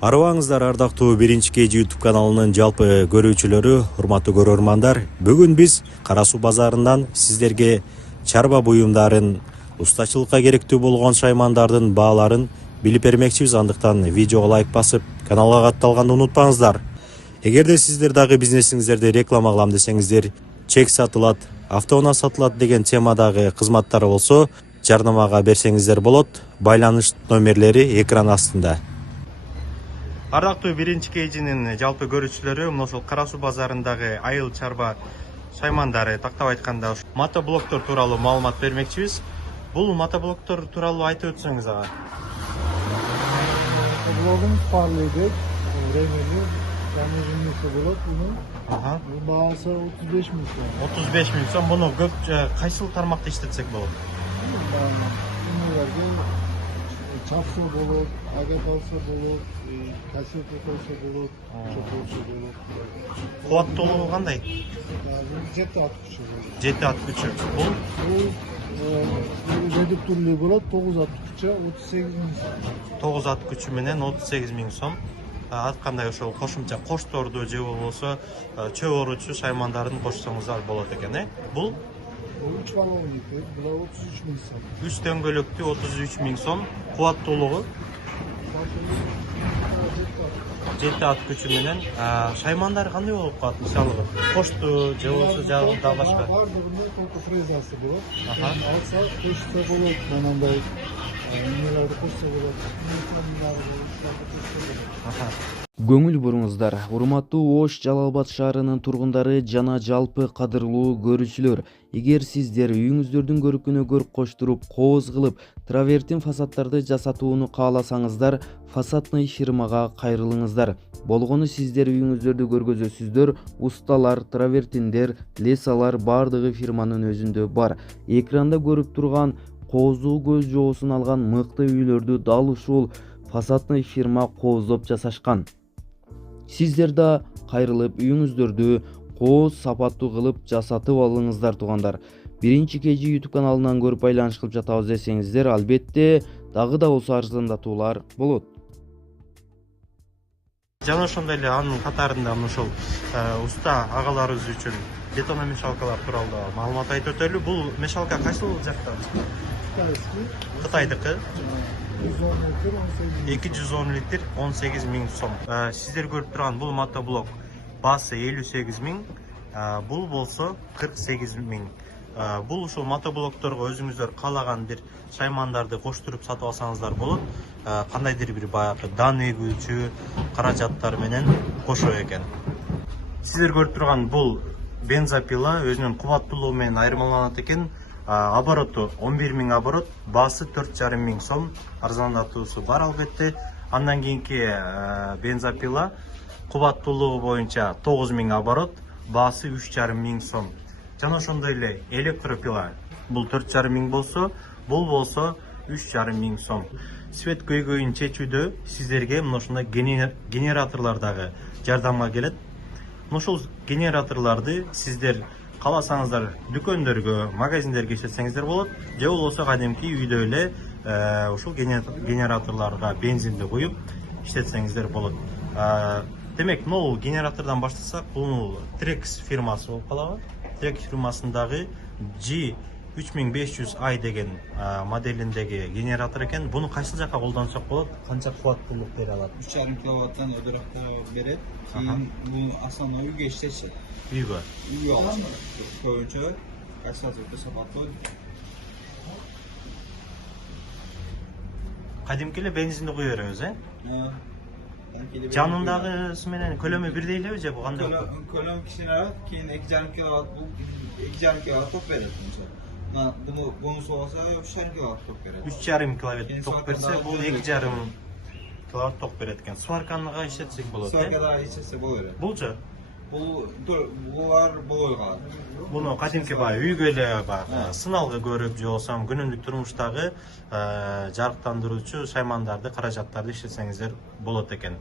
Арыбаңыздар ардактуу биринчи KG YouTube каналынын жалпы көрүүчүлөрү, урматтуу көрөрмандар. Бүгүн биз Кара Суу базарынан сиздерге чарба буюмдарын, устачылыкка керектүү болгон шаймандардын бааларын билип бермекчибиз. Андыктан видеого лайк басып, каналга катталганды унутпаңыздар. Эгерде сиздер дагы бизнесиңиздерди реклама кылам десеңиздер, чек сатылат, автоунаа сатылат деген темадагы кызматтар болсо, жарнамага берсеңиздер болот. Байланыш номерлери экран астында. Ардактуу биринчи KG'нин жалпы көрүүчүлөрү, мына ошол Кара Суу базарындагы айыл чарба шаймандары, тактап айтканда мотоблоктор тууралуу маалымат бермекчибиз. Бул мотоблоктор тууралуу айтып өтсөңүз ага. Мотоблогун парлыйдык, времени, заниженныйсы болот bunun. Бул баасы 35 000 сом. 35 000 сом. Буну көп кайсыл тармакта иштетсек болот? Çapsa bolot, agat alsa bolot, kaset olsa bolot, çok olsa bolot. Кубаттуулугу кандай? Жети at күчү болот. 7 at күчү. Бул редукторлуу болот, 9 at күчү 38 000 сом. 9 at күчү менен 38 000 сом. Аткандай ошол кошумча кошторду же болбосо чөп оручу шаймандарын кошсоңуздар болот экен, Бул 3 balonluktur, bu da 33 000 som. 3 döngölüktü 33 000 sом. Кубаттуулугу 7 at күчү менен. Шаймандар кандай болуп калат? Мисалы, кошту же болбосо жагында башка. Бардыгында только фрезасы болот. Алса кошса болот, манандай эмелерди кошса болот. Көңүл буруңуздар, урматтуу Ош Жалал Абад шаарынын тургундары жана жалпы кадырлуу көрүүчүлөр. Эгер сиздер үйүңүздөрдүн көркүнө көрк коштуруп, кооз кылып, травертин фасадтарды жасатууну кааласаңыздар, фасадный фирмага кайрылыңыздар. Болгону сиздер үйүңүздөрдү көргөзөсүздөр, усталар, травертиндер, лесалар бардыгы фирманын өзүндө бар. Экранда көрүп турган кооздуу көз жоосун алган мыкты үйлөрдү дал ушул фасадный фирма кооздоп жасашкан. Сиздер да кайрылып үйүңүздөрдү кооз сапаттуу кылып жасатып алыңыздар туугандар. Биринчи KG YouTube каналынан көрүп байланыш кылып жатабыз десеңиздер, албетте дагы да болсо арзандатуулар болот. Жана ошондой эле анын катарында ошол уста агаларыбыз үчүн бетономешалкалар тууралуу маалымат айтып өтөлү. Бул мешалка кайсыл жакта? Кытайдыкы. 210 литр 18 000 сом. Сиздер көрүп турган бул мотоблок баасы 58 000, бул болсо 48 000. Бул ушул мотоблокторго өзүңүздөр каалаган бир шаймандарды коштуруп сатып алсаңыздар болот. Кандайдыр бир баягы дан эгүүчү каражаттар менен кошо экен. Сиздер көрүп турган бул бензопила өзүнүн кубаттуулугу менен айырмаланат экен. Обороту 11 000 оборот, баасы 4,5 000 сом, арзандатуусу бар албетте. Андан кийинки бензопила кубаттуулугу боюнча 9 000 оборот, баасы 3,5 000 сом. Жана ошондой эле электропила, бул 4,5 000 болсо, бул болсо 3,5 000 сом. Свет көйгөйүн чечүүдө сиздерге мына ушундай генераторлор дагы жардамга келет. Ушул генераторлорду сиздер кааласаңыздар дүкөндөргө, магазиндерге иштетсеңиздер болот. Же болбосо кадимки үйдө эле ушул генераторлорго бензинди куюп иштетсеңиздер болот. Демек, могул генератордон баштасак, бул Trex фирмасы болуп калабы. Trex фирмасындагы G3500i деген моделиндеги генератор экен. Буну кайсыл жака колдонсок болот? Канча кубаттуулук бере алат? 3,5 киловаттан өдөрөктө берет. Кийин бул основной үйгө иштешет. Үйгө алат. Көбүнчө качеството сапаттуу. Кадимки эле бензинди куя беребиз, Жанындагысы менен көлөмү бирдей элеби же бу кандай? Көлөм кичинерээк, кийин 2,5 киловатт, бул 2,5 киловатт ток берет. Буну болсо 3,5 киловатт ток берет. 3,5 киловатт ток берсе, бул 2,5 киловатт ток берет экен. Сварканга иштетсек болот, Сваркада иштетсе болот. Булчу? Булар болой калат. Буну кадимки үйгө эле сыналгы көрүп, же болбосо күнүмдүк турмуштагы жарыктандыруучу шаймандарды, каражаттарды иштетсеңиздер болот экен.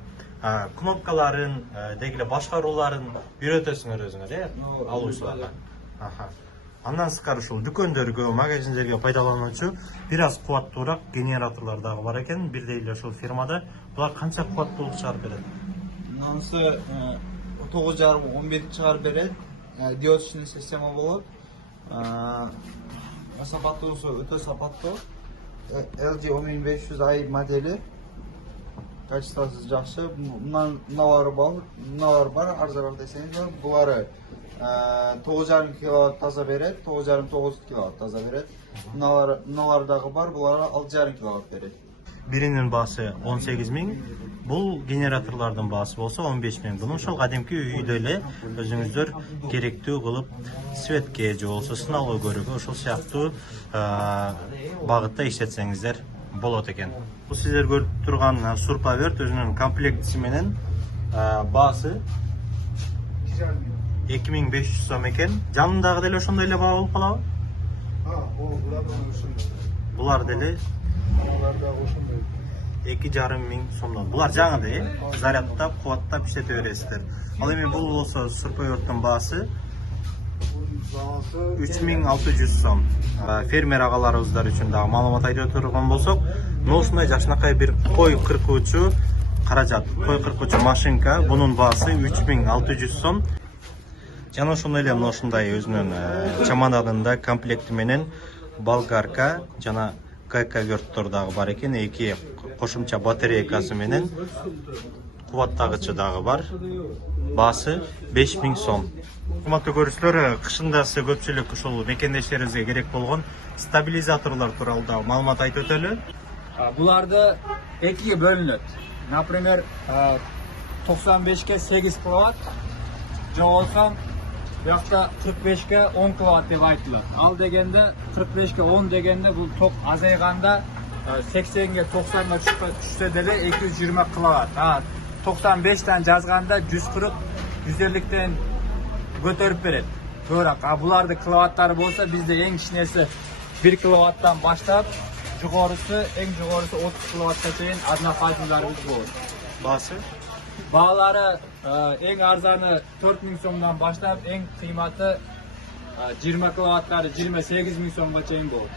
Кнопкаларын, дегиле башкарууларын үйрөтөсүңөр өзүңөр, алуучуларга. Андан сырткары ушул дүкөндөргө, магазиндерге пайдалануучу бир аз кубаттуураак генераторлор дагы бар экен. Бирдей эле ушул фирмада. Булар канча кубаттуулук чыгарып берет? Мынанысы 9,5-11 чыгарып берет. Диодичный система болот. Сапаттуусу өтө сапаттуу. LG 10500i модели. Качествосы жакшы. Мыналар бар, арзаныраак десеңиз, булары 9,5 киловатт таза берет, 9,5-9 киловатт таза берет. Мыналар дагы бар, булар 6,5 киловатт берет. Биринин баасы 18 000, бул генераторлордун баасы болсо 15 000. Буну ошол кадимки үйдө эле өзүңүздөр керектүү кылып светке же болсо сыналуу көрүүгө ошол сыяктуу багытта иштетсеңиздер болот экен. Бул сиздер көрүп турган Surpaverт өзүнүн комплектиси менен баасы 2500 сом экен. Жанындагы деле ошондой эле баа болуп калабы? Булар деле 2,5 миң сомдон. Булар жаңы да, зарядтап, кубаттап иштете бересиздер. Ал эми бул болсо Surpaverттин баасы 3600 сом. Фермер агаларыбыздар үчүн дагы маалымат айтып турган болсок, ушундай жакшынакай бир кой кыркуучу каражат, кой кыркуучу машинка, бунун баасы 3600 сом. Жана ошондой эле ушундай өзүнүн чамаданында комплекти менен болгарка жана кайковерттор дагы бар экен. Эки кошумча батарейкасы менен кубаттагычы дагы бар. Баасы 5000 сом. Урматтуу көрүүчүлөр, кышындасы көпчүлүк ушул мекендештерибизге керек болгон стабилизаторлор тууралуу да маалымат айтып өтөлү. Буларды экиге бөлүнөт. Например, 95ке 8 киловатт, же болсо бuyakta 45'ke 10 kW деп айтылат. Ал дегенде 45'ke 10 дегенде бул ток азайганда 80'ге 90'га түшсө деле 220 кW. 95'тен жазганда 140 150'тен көтөрүп берет. Көбүрөөк. Буларды киловаттары болсо бизде эң кичинеси 1 киловаттан баштап жогорусу эң жогорусу 30 киловатка чейин аднафайтыларыбыз болот. Баасы? Bağları en arzanı 4000 somdan başlayıp en kıymeti 20 kW'ları 28 000 somga çeyin bu.